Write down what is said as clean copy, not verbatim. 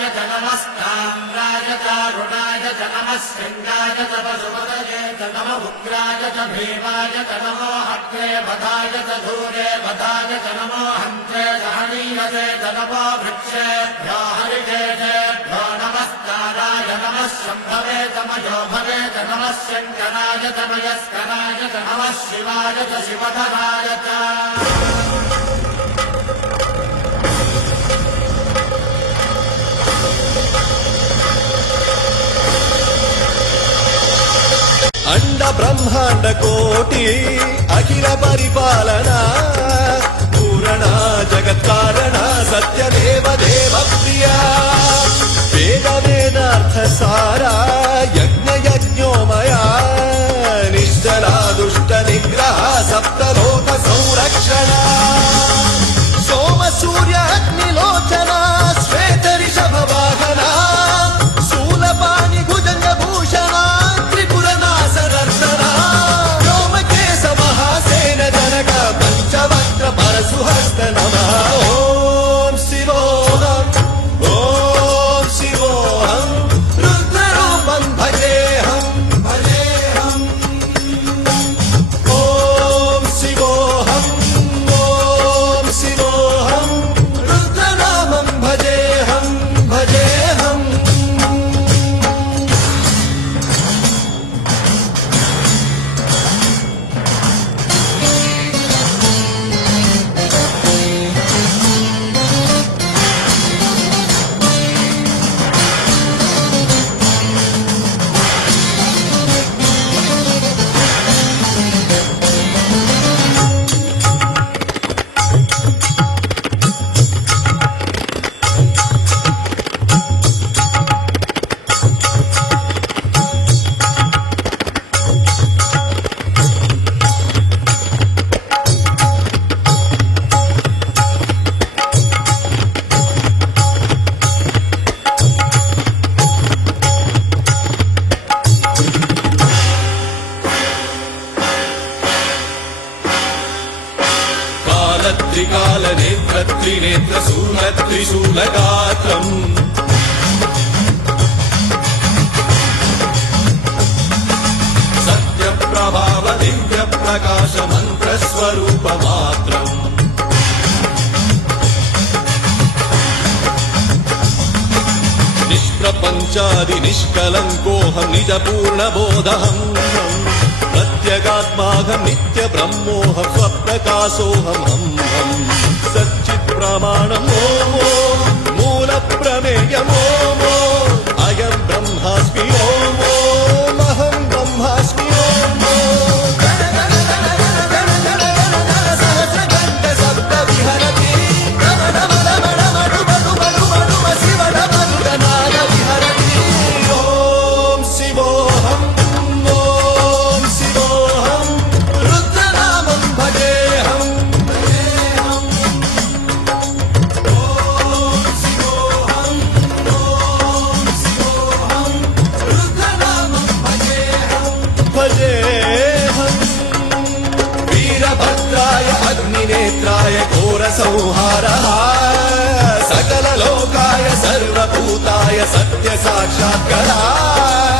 च नमस्ताम्राय चारुणाय च नमः शृङ्गाय च पशुपतये च नमः उग्राय च भीमाय च नमो अग्रे वधाय च धूरे वधाय च नमो हन्त्रे सहनीयसे च नमो वृक्षेभ्यो हरिकेशेभ्यो नमस्काराय नमः शम्भवे च मयो भवे च नमः शङ्कराय च मयस्कराय च नमः शिवाय च शिवधराय च अंड ब्रह्मांड कोटि अखिल परिपालना पूरण जगत्कारण सत्यदेव देव प्रिया वेद वेदार्थ सारा यज्ञ यज्ञोमया निश्चला दुष्ट निग्रह सप्तलोक संरक्षण सोम सूर्य अग्निलोचना श्वेत ऋषभ वाहना शूलपाणि भुजंग भूषण सुहस्त नमः ओम शिवोऽहम् ओम शिवोऽहम् रुद्ररूपं भजेऽहम् भजेऽहम् ओम शिवोऽहम् रुद्रनामं भजेऽहम् भजेऽहम् त्रिकाल नेत्र त्रिनेत्र शूल त्रिशूलगात्रम् सत्य प्रभाव दिव्य प्रकाश मंत्र स्वरूप मात्रम् निष्प्रपंचादि निष्कलंकोऽहं निज पूर्ण बोधहम् प्रत्यगात्माहं नित्य ब्रह्मोऽहं स्वप्रकाशोऽहं हम सच्चित् प्रमाणम् ओम मूल प्रमेयम् ओम अयं ब्रह्मास्मि ओम अहं ब्रह्मास्मि ओम सहस्रघण्ट शब्द विहरति शिवनाद विहरति ओम शिवोऽहम् अग्निनेत्राय घोर संहारः सकल लोकाय सर्वभूताय सत्य साक्षात्कारः